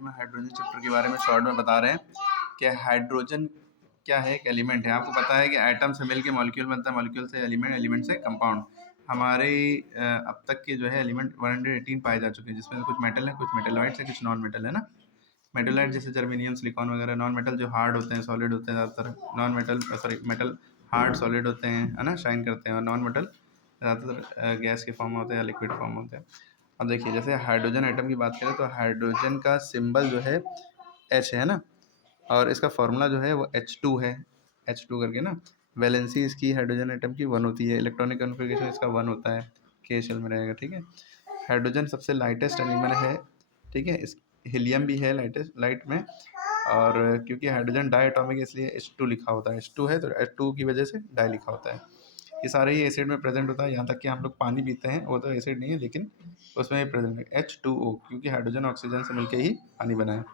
Video में hydrogen chapter के बारे में शॉर्ट में बता रहे हैं कि हाइड्रोजन क्या है, एक एलिमेंट है। आपको पता है कि एटम से मिलकर मॉलिक्यूल बनता है, मॉलिक्यूल से एलिमेंट, एलिमेंट से कंपाउंड। हमारे अब तक के जो है एलिमेंट 118 पाए जा चुके हैं, जिसमें कुछ मेटल है, कुछ मेटलॉइड्स है, कुछ नॉन मेटल है ना। मेटलॉइड जैसे जर्मेनियम, सिलिकॉन वगैरह। नॉन मेटल जो हार्ड होते हैं, सॉलिड होते हैं ज़्यादातर। Non metal metal hard solid होते हैं, है ना, शाइन करते हैं। और नॉन मेटल ज़्यादातर गैस के फॉर्म में होते हैं या लिक्विड फॉर्म में होते हैं। अब देखिए, जैसे हाइड्रोजन एटम की बात करें तो हाइड्रोजन का सिंबल जो है H है ना, और इसका फार्मूला जो है वो H2 है, H2 करके ना। वैलेंसी इसकी हाइड्रोजन एटम की 1 होती है, इलेक्ट्रॉनिक कॉन्फ़िगरेशन इसका 1 होता है, K शेल में रहेगा, ठीक है। हाइड्रोजन सबसे लाइटेस्ट एलिमेंट है, ठीक है। इस हीलियम भी है लाइटेस्ट, लाइट में। और क्योंकि हाइड्रोजन डाई एटॉमिक है इसलिए H2 लिखा होता है, H2 है तो H2 की वजह से डाई लिखा होता है। ये सारे ही एसिड में प्रेजेंट होता है, यहाँ तक कि हम लोग पानी पीते हैं वो तो एसिड नहीं है, लेकिन उसमें ही प्रेजेंट है H2O, क्योंकि हाइड्रोजन ऑक्सीजन से मिलकर ही पानी बना है।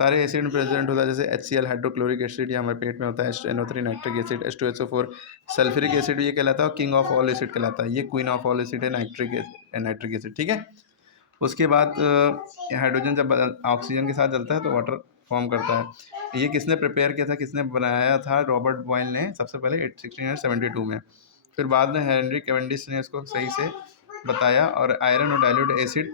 सारे एसिड में प्रेजेंट होता है, जैसे HCl हाइड्रोक्लोरिक एसिड, ये हमारे पेट में होता है। NO3 nitric acid, H2SO4 sulphuric acid, ये कहलाता है किंग ऑफ ऑल एसिड कहलाता है। ये क्वीन ऑफ ऑल एसिड है, नाइट्रिक एसिड, ठीक है। उसके बाद हाइड्रोजन जब ऑक्सीजन के साथ जलता है तो वाटर फॉर्म करता है। ये किसने प्रिपेयर किया था, किसने बनाया था? रॉबर्ट बॉयल ने सबसे पहले 1672 में। फिर बाद में हेनरी कैवेंडिश ने इसको सही से बताया और आयरन और डाइल्यूट एसिड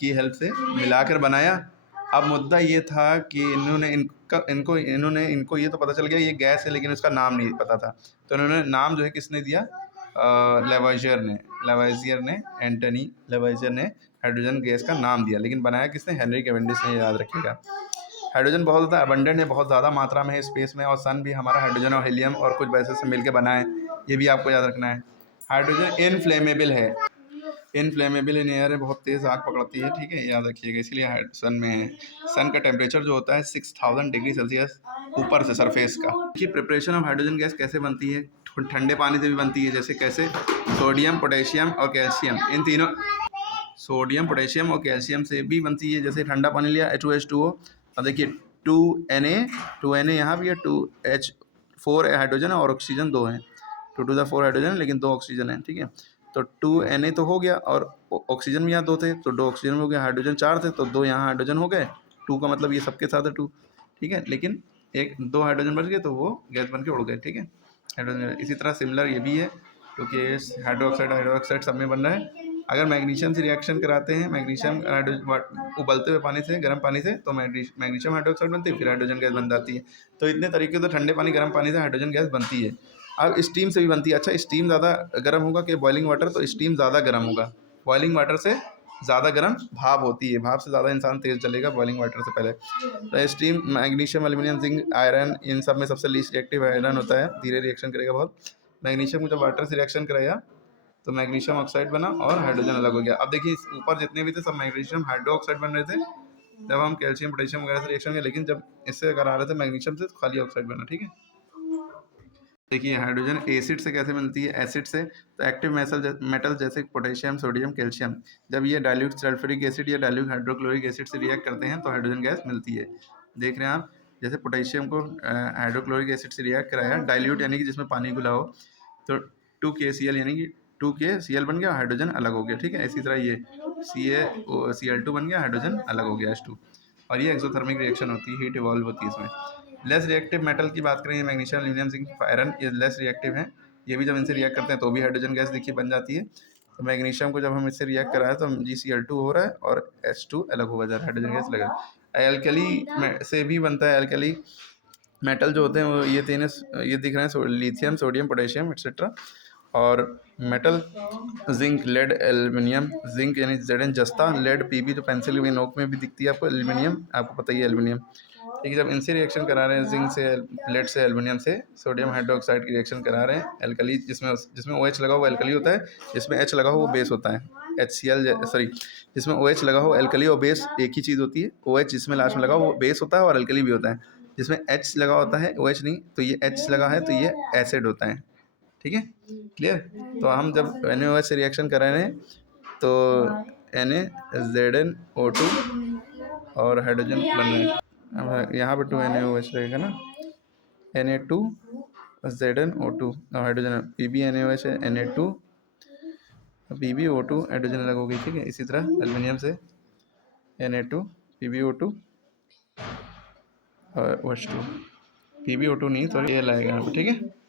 की हेल्प से मिलाकर बनाया। अब मुद्दा ये था कि इनको ये तो पता चल गया ये गैस है, लेकिन उसका नाम नहीं पता था। तो इन्होंने नाम जो है किसने दिया? लेवाइजियर ने एंटनी लेवाइजियर ने हाइड्रोजन गैस का नाम दिया, लेकिन बनाया किसने? हेनरी कैवेंडिश ने, याद रखिएगा। हाइड्रोजन बहुत ज़्यादा अबंडेंट है, बहुत ज़्यादा मात्रा में है स्पेस में, और सन भी हमारा हाइड्रोजन और हीलियम और कुछ वैसे से मिलकर बना है, ये भी आपको याद रखना है। हाइड्रोजन इनफ्लेमेबल है, इनफ्लेमेबल इन एयर है, बहुत तेज़ आग पकड़ती है, ठीक है, याद रखिएगा। इसलिए सन में है। सन का टेम्परेचर जो होता है 6000 डिग्री सेल्सियस ऊपर से सरफेस का। देखिए, प्रिपरेशन ऑफ हाइड्रोजन गैस कैसे बनती है? ठंडे पानी से भी बनती है, जैसे कैसे? सोडियम, पोटेशियम और कैल्शियम, इन तीनों, सोडियम, पोटेशियम और कैल्शियम से भी बनती है। जैसे ठंडा पानी लिया H2H2O, अब देखिए 2Na यहाँ भी है, 2H4 हाइड्रोजन और ऑक्सीजन 2 है, 2 to the 4 हाइड्रोजन, लेकिन 2 ऑक्सीजन है, ठीक है। तो 2Na तो हो गया, और ऑक्सीजन भी यहाँ 2 थे तो 2 ऑक्सीजन हो गया। हाइड्रोजन 4 थे तो 2 यहाँ हाइड्रोजन हो गए। 2 का मतलब ये सबके साथ है 2, ठीक है, लेकिन 2 हाइड्रोजन बच गए तो वो गैस बन के उड़ गए, ठीक है, हाइड्रोजन। इसी तरह सिमिलर ये भी है, क्योंकि हाइड्रोक्साइड सब में बन रहा है। अगर मैग्नीशियम से रिएक्शन कराते हैं, मैग्नीशियम उबलते हुए पानी से, गर्म पानी से, तो मैग्नीशियम हाइड्रोक्साइड बनती है, फिर हाइड्रोजन गैस बन जाती है। तो इतने तरीके से ठंडे पानी, गर्म पानी से हाइड्रोजन गैस बनती है। अब स्टीम से भी बनती है। अच्छा, स्टीम ज़्यादा गर्म होगा कि बॉइलिंग वाटर? तो स्टीम ज़्यादा गर्म होगा, बॉइलिंग वाटर से ज़्यादा गर्म भाप होती है, भाप से ज़्यादा इंसान तेज़ चलेगा बॉइलिंग वाटर से पहले। तो steam, magnesium, aluminium, zinc, iron, इन सब में सबसे लीस्ट रिएक्टिव आयरन होता है, धीरे रिएक्शन करेगा बहुत। मैग्नीशियम को जब वाटर से रिएक्शन कराया तो मैग्नीशियम ऑक्साइड बना और हाइड्रोजन अलग हो गया। अब देखिए, ऊपर जितने भी थे सब मैग्नीशियम हाइड्रो ऑक्साइड बन रहे थे जब हम कैल्शियम, पोटेशियम वगैरह से रिएक्शन किया, लेकिन जब इससे करा रहे थे मैग्नीशियम से, तो खाली ऑक्साइड बना, ठीक है। देखिए, हाइड्रोजन एसिड से कैसे मिलती है? एसिड से, तो एक्टिव मेटल जैसे पोटेशियम, सोडियम, कैल्शियम, जब ये डाइल्यूट सल्फ्यूरिक एसिड या डाइल्यूट हाइड्रोक्लोरिक एसिड से रिएक्ट करते हैं तो हाइड्रोजन गैस मिलती है। देख रहे हैं आप, जैसे पोटेशियम को हाइड्रोक्लोरिक एसिड से रिएक्ट कराया, डाइल्यूट यानी कि जिसमें पानी घुला हो, तो 2KCl यानी कि 2KCl बन गया, हाइड्रोजन अलग हो गया, ठीक है। इसी तरह ये Cl2 बन गया, हाइड्रोजन अलग हो गया, H2। और ये एक्सोथर्मिक रिएक्शन होती है, हीट इवॉल्व होती है इसमें। लेस रिएक्टिव मेटल की बात करें, मैग्नीशियम, एल्यूमिनियम, जिंक, आयरन, ये लेस रिएक्टिव हैं। ये भी जब इनसे रिएक्ट करते हैं तो भी हाइड्रोजन गैस देखिए बन जाती है। तो मैग्नीशियम को जब हम इससे रिएक्ट कराएं तो GCl2 हो रहा है और H2 अलग हो जा रहा है, हाइड्रोजन गैस लगा। एल्कली से भी बनता है। एल्कली मेटल जो होते हैं वो ये तीन, ये दिख रहे हैं, लिथियम, सोडियम, पोटेशियम एक्सेट्रा। और metal, zinc, lead, aluminium, zinc यानी Zn जस्ता, लेड Pb जो पेंसिल की नोक में भी दिखती है आपको, एल्युमिनियम आपको पता ही है एल्युमिनियम, ठीक है। जब इनसे रिएक्शन करा रहे हैं, जिंक से, लेड से, एल्युमिनियम से, सोडियम हाइड्रोक्साइड की रिएक्शन करा रहे हैं, एल्कली जिसमें OH लगा हुआ एल्कली होता है, जिसमें H लगा हुआ वो बेस होता है, जिसमें OH लगा हुआ एल्कली और बेस एक ही चीज़ होती है। OH जिसमें लास्ट में लगा वो बेस होता है और एल्कली भी होता है। जिसमें H लगा होता है, OH नहीं, तो ये H लगा है तो ये एसिड होता है, ठीक है, क्लियर। तो हम जब NaOH से रिएक्शन कर रहे हैं तो NaZnO2 और हाइड्रोजन बन रहे हैं। अब यहाँ पर 2 NaOH रहेगा ना, Na2ZnO2 और हाइड्रोजन, PbNaOH है, Na2 PbO2, हाइड्रोजन अलग हो गई, ठीक है। इसी तरह एल्युमिनियम से Na2 PbO2 और OH2, PbO2 नहीं, सॉरी, ये लाएगा यहाँ पे, ठीक है।